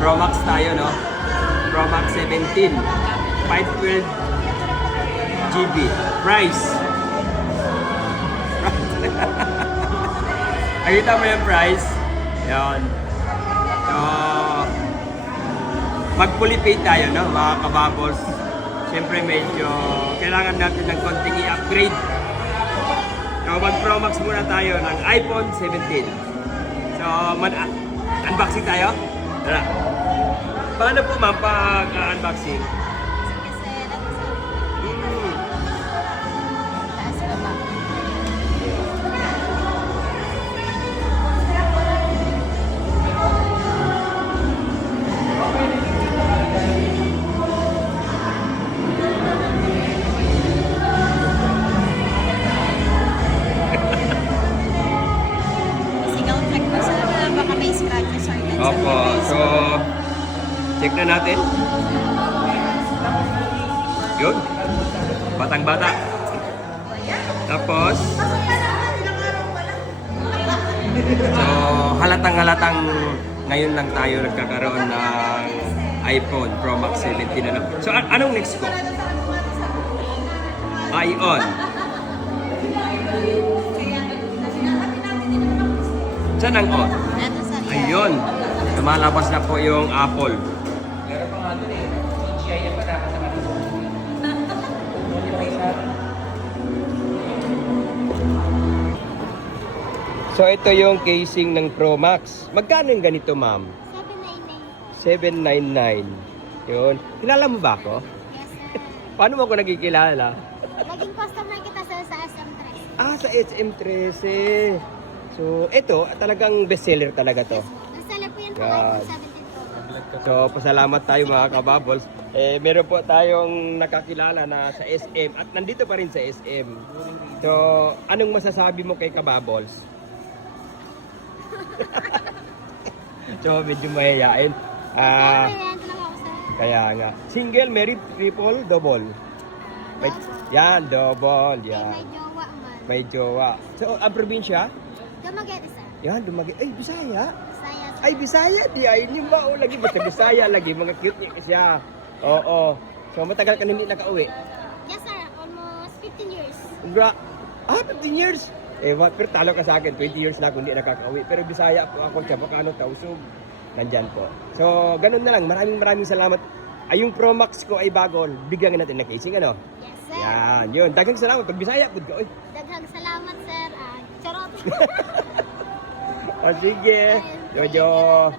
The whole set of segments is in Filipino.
Pro Max tayo, no? Pro Max 17. 512 GB. Price. Nakita mo yung price? Yan. So, mag-fully paid tayo, no? Mga kababos. Siyempre medyo kailangan natin ng konting i-upgrade. So, mag-Pro Max muna tayo ng iPhone 17. So, unboxing tayo? Tara. Paano po ma'am pag-unboxing? Opo, so check na natin. Yun. Batang-bata. Tapos so halatang-halatang ngayon lang tayo nagkakaroon ng iPhone Pro Max 17 ano. So anong next ko? Ion. Saan ang on? Ayun. Lumalabas na po yung Apple. Meron pa nga doon eh. GIF pa dapat sa kanila. So ito yung casing ng Pro Max. Magkano yung ganito, ma'am? 799. 799. Yun. Kilala mo ba ako? Yes, sir. Paano mo ako nagkikilala? Naging customer kita sa SM13. Sa SM13. So ito, talagang bestseller talaga to. Nasala po yan po Yan. iPhone 17 Pro. So, pasalamat tayo mga kababols. Meron po tayong nakakilala na sa SM at nandito pa rin sa SM. So, anong masasabi mo kay kababols? So, medyo mahihain. Ayan, talaga ako, sir. Kaya nga. Single, married, triple, double. Yan, double. May Yan. jowa man. May jowa. So, ang probinsya? Dumaguete, sir. Yan, Dumaguete. Ay, Bisaya. Saya, sir. Ay, Bisaya, di ay yung ba? O, lagi basta Bisaya, lagi mga cute niya siya. Oo. So, matagal ka na hindi nakauwi. Yes, sir. Almost 15 years. 15 years? Pero talo ka sa akin, 20 years na ako hindi nakakauwi. Pero Bisaya po ako, Chabacano, Tausug. Nandyan po. So, ganun na lang. Maraming salamat. Ay, yung Pro Max ko ay bago. Bigyan natin na casing, ano? Yes, sir. Yan, yun. Daghang salamat. Pag Bisaya, pud ka. Oy. Daghang salamat, sir. Charot. O, sige. Jojo.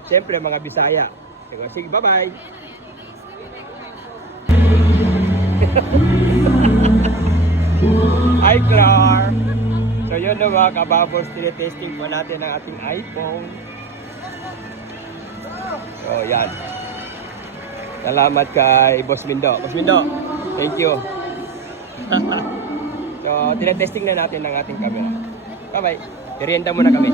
Siyempre, mga Bisaya. Sige, bye-bye. Hi, Clark. So, yun na mga kababos. Tinetesting po natin ang ating iPhone. So, yan. Salamat kay Boss Mindo. Boss Mindo, thank you. So, tinetesting na natin ang ating camera. Bye-bye. Merienda muna kami.